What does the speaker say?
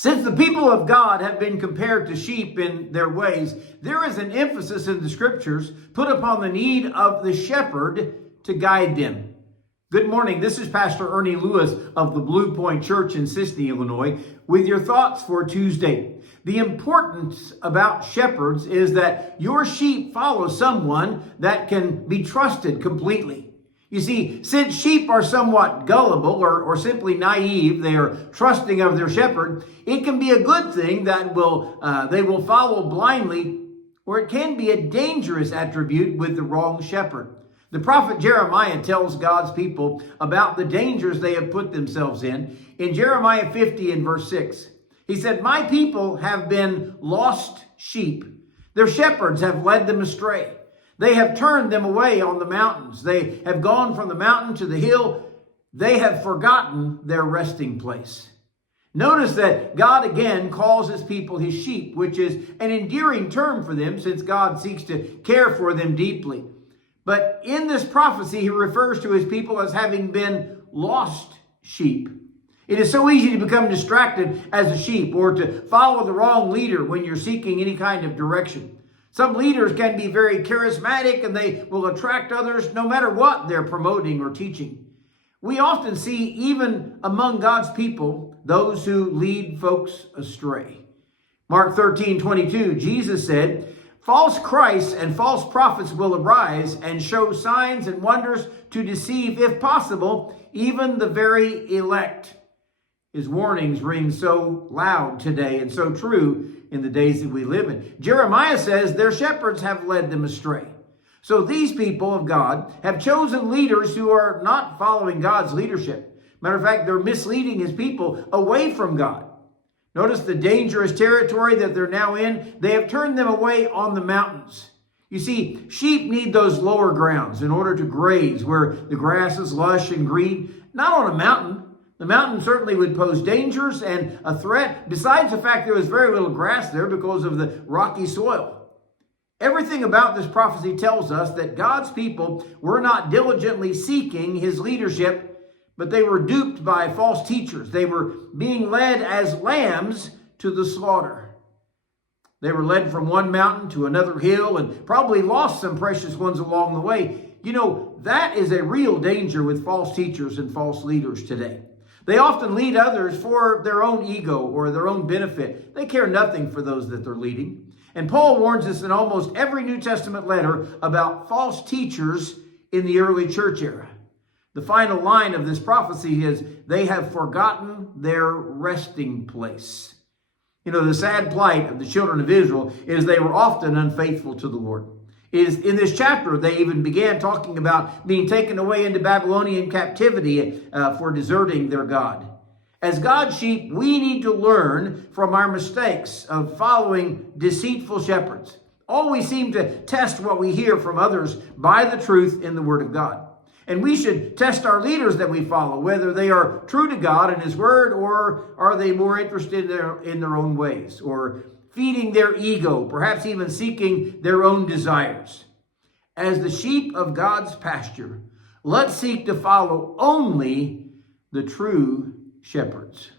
Since the people of God have been compared to sheep in their ways, there is an emphasis in the scriptures put upon the need of the shepherd to guide them. Good morning. This is Pastor Ernie Lewis of the Blue Point Church in Sisney, Illinois, with your thoughts for Tuesday. The importance about shepherds is that your sheep follow someone that can be trusted completely. You see, since sheep are somewhat gullible or simply naive, they are trusting of their shepherd, it can be a good thing that they will follow blindly, or it can be a dangerous attribute with the wrong shepherd. The prophet Jeremiah tells God's people about the dangers they have put themselves in Jeremiah 50 and verse 6. He said, "My people have been lost sheep. Their shepherds have led them astray. They have turned them away on the mountains. They have gone from the mountain to the hill. They have forgotten their resting place." Notice that God again calls his people his sheep, which is an endearing term for them since God seeks to care for them deeply. But in this prophecy, he refers to his people as having been lost sheep. It is so easy to become distracted as a sheep or to follow the wrong leader when you're seeking any kind of direction. Some leaders can be very charismatic and they will attract others no matter what they're promoting or teaching. We often see, even among God's people, those who lead folks astray. Mark 13:22, Jesus said, "False Christs and false prophets will arise and show signs and wonders to deceive, if possible, even the very elect." His warnings ring so loud today and so true in the days that we live in. Jeremiah says their shepherds have led them astray. So these people of God have chosen leaders who are not following God's leadership. Matter of fact, they're misleading his people away from God. Notice the dangerous territory that they're now in. They have turned them away on the mountains. You see, sheep need those lower grounds in order to graze where the grass is lush and green, not on a mountain. The mountain certainly would pose dangers and a threat, besides the fact there was very little grass there because of the rocky soil. Everything about this prophecy tells us that God's people were not diligently seeking his leadership, but they were duped by false teachers. They were being led as lambs to the slaughter. They were led from one mountain to another hill and probably lost some precious ones along the way. You know, that is a real danger with false teachers and false leaders today. They often lead others for their own ego or their own benefit. They care nothing for those that they're leading. And Paul warns us in almost every New Testament letter about false teachers in the early church era. The final line of this prophecy is, "They have forgotten their resting place." You know, the sad plight of the children of Israel is they were often unfaithful to the Lord. In this chapter, they even began talking about being taken away into Babylonian captivity for deserting their God. As God's sheep, we need to learn from our mistakes of following deceitful shepherds. Always seem to test what we hear from others by the truth in the Word of God. And we should test our leaders that we follow, whether they are true to God and his Word, or are they more interested in their own ways, or feeding their ego, perhaps even seeking their own desires. As the sheep of God's pasture, let's seek to follow only the true shepherds.